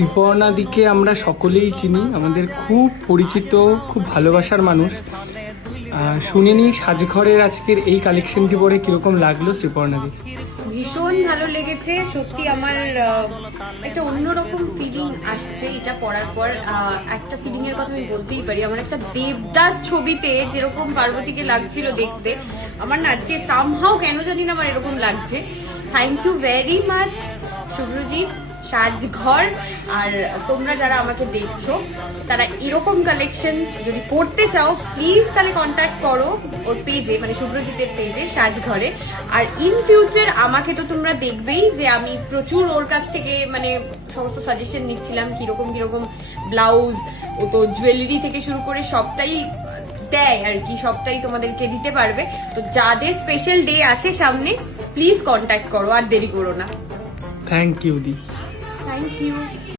শ্রীপর্ণাদিকে আমরা সকলেই চিনি, আমাদের খুব পরিচিত, খুব ভালোবাসার মানুষ। শুনে নিই সাজঘরের আজকের এই কালেকশনটি পরে কিরকম লাগলো শ্রীপর্ণাদির। ভীষণ ভালো লেগেছে সত্যি। আমার একটা অন্যরকম ফিলিং আসছে এটা পড়ার পর। একটা ফিলিং এর কথা আমি বলতেই পারি, আমার একটা দেবদাস ছবিতে যেরকম পার্বতীকে লাগছিল দেখতে, আমার না আজকে সামহাও কেন জানি না আমার এরকম লাগছে। Thank you very much Subhrajit, সাজঘর। আর তোমরা যারা আমাকে দেখছো তারা এরকম কালেকশন যদি পড়তে চাও প্লিজ তাহলে কন্ট্যাক্ট করো ওর পেজে, মানে শুভ্রজিতের পেজে সাজঘরে। আর ইন ফিউচার আমাকে তো তোমরা দেখবেই যে আমি প্রচুর ওর কাছ থেকে মানে সমস্ত সাজেশন নিচ্ছিলাম কিরকম কিরকম ব্লাউজ, ও তো জুয়েলারি থেকে শুরু করে সবটাই দেয় আর কি, সবটাই তোমাদেরকে দিতে পারবে। তো যাদের স্পেশাল ডে আছে সামনে প্লিজ কন্ট্যাক্ট করো, আর দেরি করো না। থ্যাংক ইউ দি। Thank you.